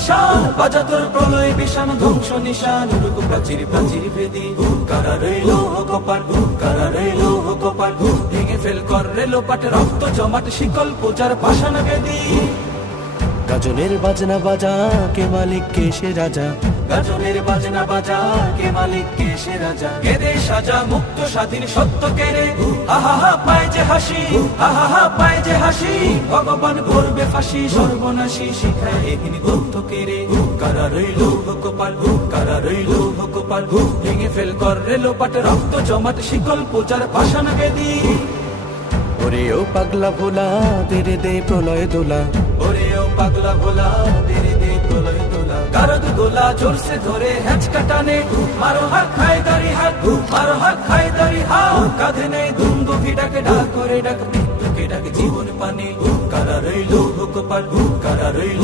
নিশান, বাজা তোর প্রলয় বিষাণ ধ্বংস নিশান, রূপ প্রাচীর প্রাচীর ভেদি, কারা রইল কপাট, কারা রইল কপাট, ভেঙে ফেল কর রেলোপাট, রক্ত জমাট শিকল পূজার পাষাণ বেদি। গাজনের বাজনা বাজা, কে মালিক কে সে রাজা, গাজনের বাজনা বাজা, কে মালিক কে সে রাজা, কেদে সাজা মুক্ত স্বাধীন সত্য কেড়ে, আহা পায় যে হাসি, আহা পায় যে হাসি, ভগবান করবে ফাঁসি, সর্বনাশী শিখায় এহিন তথ্য কেড়ে, কারা রইল কপাট, কারা রইল কপাট, ভেঙে ফেল কর রেলোপাট, রক্ত জমাট শিকল পূজার পাষাণ বেদি। ওরে ও পাগলা ভোলা, তেরে দে প্রলয় দোলা, ওরে ও পাগলা ভোলা, তেরে দে প্রলয় দোলা, গারদ গোলা জোরসে ধরে হ্যাঁচকা টানে, মারো হাত খায় দাড়ি হাত, মারো হাত খায় দাড়ি হাত, কাঁধে নেই দুন্দু ভিডাকে ডাক করে ডাক মৃত্যুকে ডাক জীবন পানে, কারা রইল কপাট, কারা রইল